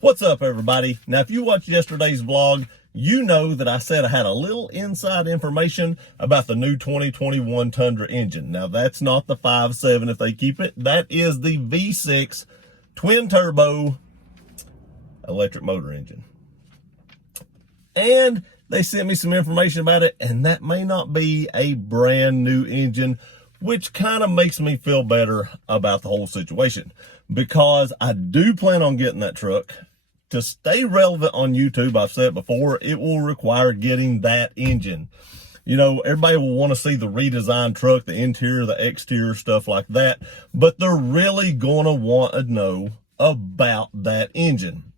What's up, everybody? Now, if you watched yesterday's vlog, you know that I said I had a little inside information about the new 2021 Tundra engine. Now, that's not the 5.7 if they keep it. That is the V6 twin turbo electric motor engine. And they sent me some information about it, and that may not be a brand new engine, which kind of makes me feel better about the whole situation, because I do plan on getting that truck. To stay relevant on YouTube, I've said before, it will require getting that engine. You know, everybody will want to see the redesigned truck, the interior, the exterior, stuff like that, but they're really going to want to know about that engine.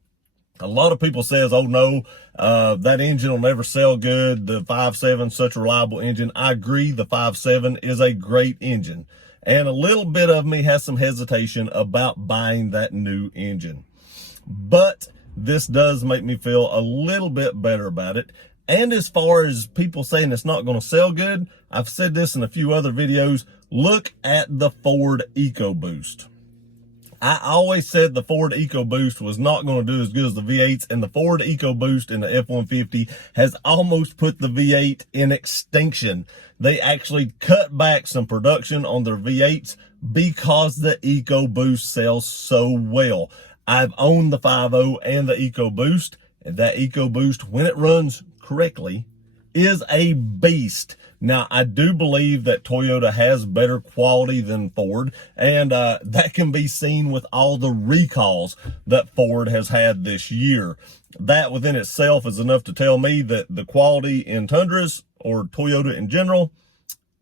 A lot of people says, oh no, that engine will never sell good. The 5.7 such a reliable engine. I agree, the 5.7 is a great engine. And a little bit of me has some hesitation about buying that new engine. But this does make me feel a little bit better about it. And as far as people saying it's not going to sell good, I've said this in a few other videos. Look at the Ford EcoBoost. I always said the Ford EcoBoost was not going to do as good as the V8s, and the Ford EcoBoost in the F-150 has almost put the V8 in extinction. They actually cut back some production on their V8s because the EcoBoost sells so well. I've owned the 5.0 and the EcoBoost, and that EcoBoost, when it runs correctly, is a beast. Now, I do believe that Toyota has better quality than Ford, and that can be seen with all the recalls that Ford has had this year. That within itself is enough to tell me that the quality in Tundras, or Toyota in general,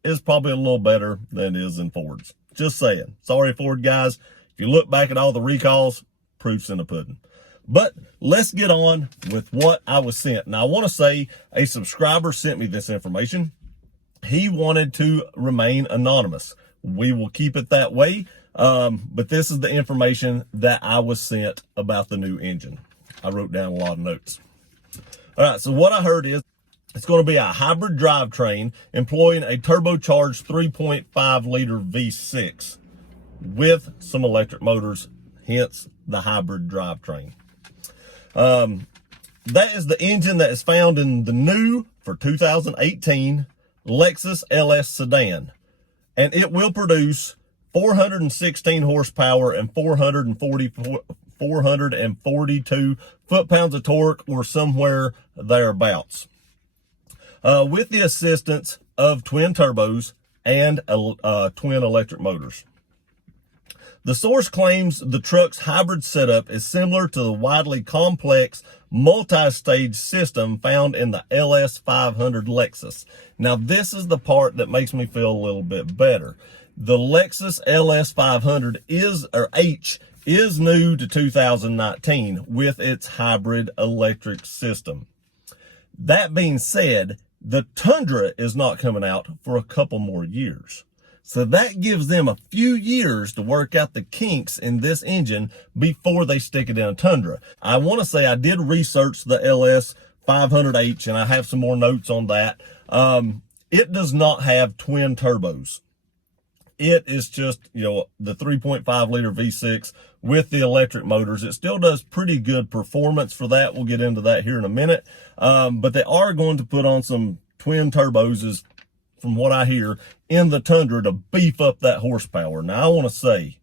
is probably a little better than it is in Ford's. Just saying. Sorry, Ford guys. If you look back at all the recalls, proof's in the pudding. But let's get on with what I was sent. Now, I want to say a subscriber sent me this information. He wanted to remain anonymous. We will keep it that way. But this is the information that I was sent about the new engine. I wrote down a lot of notes. All right, so what I heard is it's going to be a hybrid drivetrain employing a turbocharged 3.5 liter V6 with some electric motors, hence the hybrid drivetrain. That is the engine that is found in the new, for 2018, Lexus LS sedan, and it will produce 416 horsepower and 442 foot-pounds of torque, or somewhere thereabouts, with the assistance of twin turbos and twin electric motors. The source claims the truck's hybrid setup is similar to the widely complex multi-stage system found in the LS 500 Lexus. Now, this is the part that makes me feel a little bit better. The Lexus LS 500 is new to 2019 with its hybrid electric system. That being said, the Tundra is not coming out for a couple more years. So that gives them a few years to work out the kinks in this engine before they stick it in a Tundra. I want to say I did research the LS 500H, and I have some more notes on that. It does not have twin turbos. It is just, you know, the 3.5 liter V6 with the electric motors. It still does pretty good performance for that. We'll get into that here in a minute. But they are going to put on some twin turbos, from what I hear, in the Tundra to beef up that horsepower. Now, I want to say,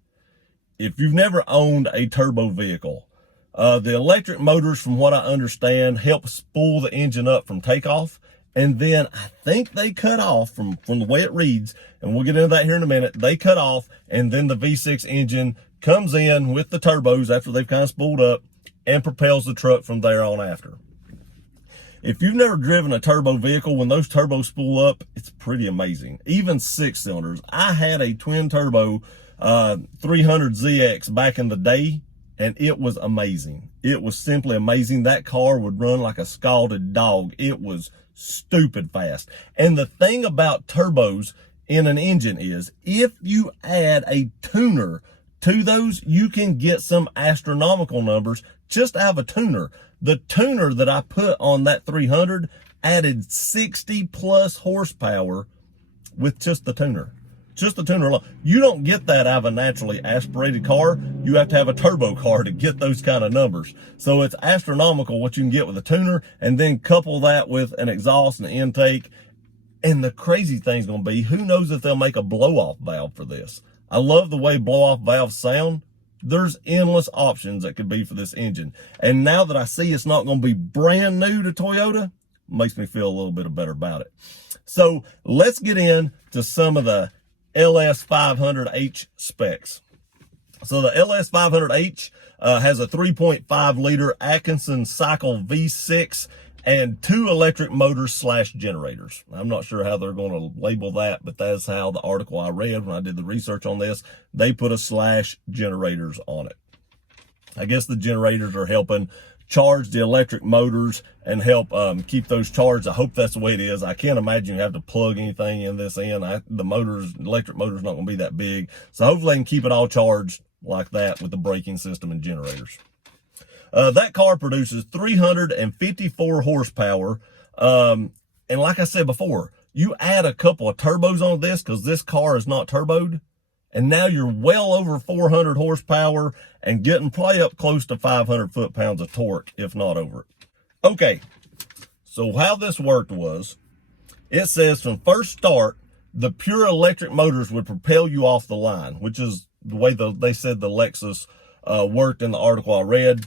if you've never owned a turbo vehicle, the electric motors, from what I understand, help spool the engine up from takeoff. And then I think they cut off, from the way it reads, and we'll get into that here in a minute, they cut off, and then the V6 engine comes in with the turbos after they've kind of spooled up and propels the truck from there on after. If you've never driven a turbo vehicle, when those turbos spool up, it's pretty amazing. Even 6-cylinders. I had a twin turbo 300ZX back in the day, and it was amazing. It was simply amazing. That car would run like a scalded dog. It was stupid fast. And the thing about turbos in an engine is, if you add a tuner to those, you can get some astronomical numbers just out of a tuner. The tuner that I put on that 300 added 60 plus horsepower with just the tuner. just the tuner alone. You don't get that out of a naturally aspirated car. You have to have a turbo car to get those kind of numbers. So it's astronomical what you can get with a tuner, and then couple that with an exhaust and an intake. And the crazy thing's going to be, who knows if they'll make a blow-off valve for this. I love the way blow-off valves sound. There's endless options that could be for this engine. And now that I see it's not going to be brand new to Toyota, makes me feel a little bit better about it. So let's get into some of the LS 500H specs. So the LS 500H has a 3.5 liter Atkinson cycle V6 and 2 electric motors / generators. I'm not sure how they're going to label that, but that's how the article I read when I did the research on this, they put a / generators on it. I guess the generators are helping charge the electric motors and help keep those charged. I hope that's the way it is. I can't imagine you have to plug anything in this in. The electric motor's not going to be that big. So hopefully they can keep it all charged like that with the braking system and generators. That car produces 354 horsepower. And like I said before, you add a couple of turbos on this because this car is not turboed. And now you're well over 400 horsepower and getting probably up close to 500 foot-pounds of torque, if not over it. Okay, so how this worked was, it says from first start, the pure electric motors would propel you off the line, which is the way they said the Lexus worked in the article I read.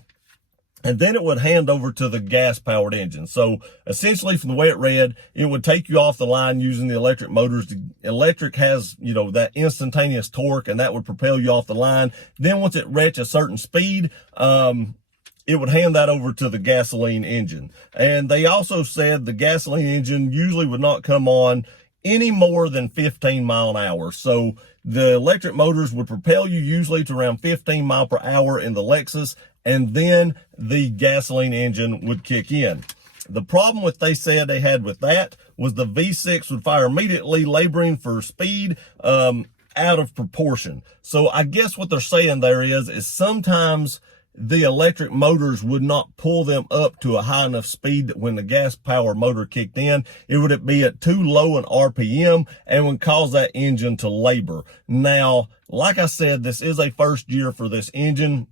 And then it would hand over to the gas-powered engine. So essentially, from the way it read, it would take you off the line using the electric motors. The electric has, that instantaneous torque, and that would propel you off the line. Then once it reached a certain speed, it would hand that over to the gasoline engine. And they also said the gasoline engine usually would not come on any more than 15 mile an hour. So the electric motors would propel you usually to around 15 mile per hour in the Lexus, and then the gasoline engine would kick in. The problem what they said they had with that was the V6 would fire immediately, laboring for speed out of proportion. So I guess what they're saying there is sometimes the electric motors would not pull them up to a high enough speed that when the gas power motor kicked in, it would be at too low an RPM and would cause that engine to labor. Now, like I said, this is a first year for this engine,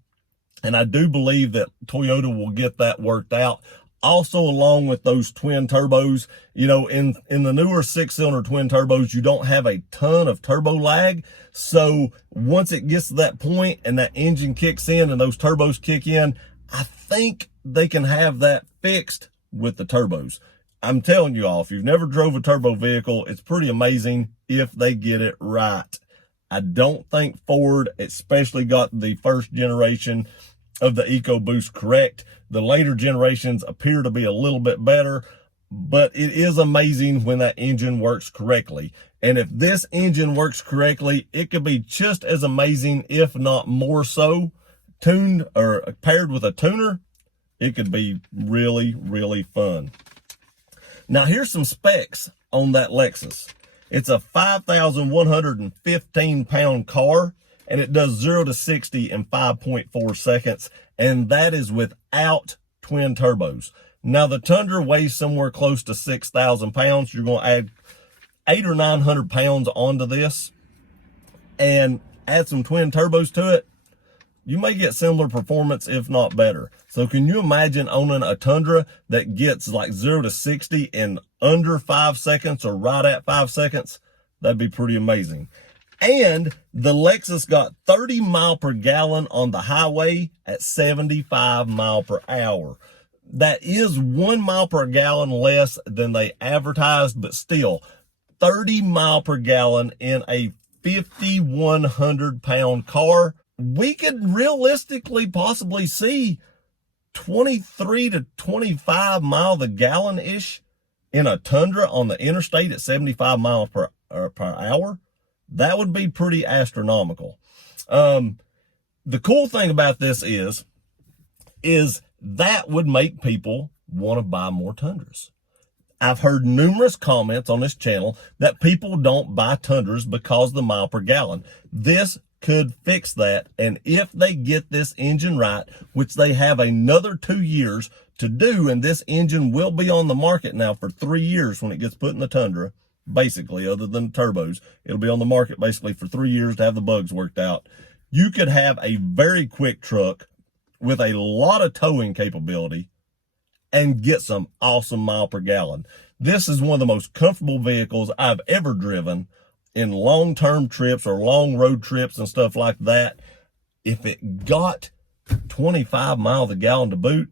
and I do believe that Toyota will get that worked out. Also, along with those twin turbos, in the newer 6-cylinder twin turbos, you don't have a ton of turbo lag. So once it gets to that point and that engine kicks in and those turbos kick in, I think they can have that fixed with the turbos. I'm telling you all, if you've never drove a turbo vehicle, it's pretty amazing if they get it right. I don't think Ford especially got the first generation of the EcoBoost correct. The later generations appear to be a little bit better, but it is amazing when that engine works correctly. And if this engine works correctly, it could be just as amazing, if not more so. Tuned or paired with a tuner, it could be really, really fun. Now here's some specs on that Lexus. It's a 5,115 pound car, and it does 0 to 60 in 5.4 seconds. And that is without twin turbos. Now the Tundra weighs somewhere close to 6,000 pounds. You're going to add 800 or 900 pounds onto this and add some twin turbos to it. You may get similar performance, if not better. So can you imagine owning a Tundra that gets like 0 to 60 in under 5 seconds or right at 5 seconds? That'd be pretty amazing. And the Lexus got 30 mile per gallon on the highway at 75 mile per hour. That is 1 mile per gallon less than they advertised, but still 30 mile per gallon in a 5,100 pound car. We could realistically possibly see 23 to 25 mile the gallon ish in a Tundra on the interstate at 75 miles per hour. That would be pretty astronomical. The cool thing about this is that would make people want to buy more Tundras. I've heard numerous comments on this channel that people don't buy Tundras because of the mile per gallon. This could fix that. And if they get this engine right, which they have another 2 years to do, and this engine will be on the market now for 3 years when it gets put in the Tundra, basically, other than turbos. It'll be on the market basically for 3 years to have the bugs worked out. You could have a very quick truck with a lot of towing capability and get some awesome mile per gallon. This is one of the most comfortable vehicles I've ever driven in long-term trips or long road trips and stuff like that. If it got 25 miles a gallon to boot,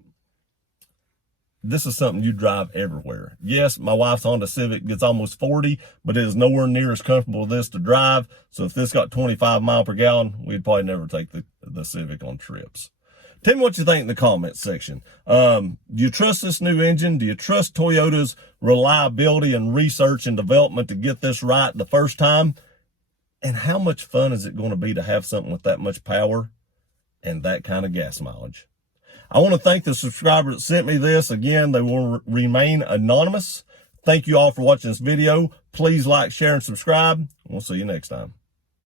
this is something you drive everywhere. Yes, my wife's Honda Civic gets almost 40, but it is nowhere near as comfortable as this to drive. So if this got 25 miles per gallon, we'd probably never take the Civic on trips. Tell me what you think in the comments section. Do you trust this new engine? Do you trust Toyota's reliability and research and development to get this right the first time? And how much fun is it going to be to have something with that much power and that kind of gas mileage? I want to thank the subscriber that sent me this. Again, they will remain anonymous. Thank you all for watching this video. Please like, share, and subscribe. We'll see you next time.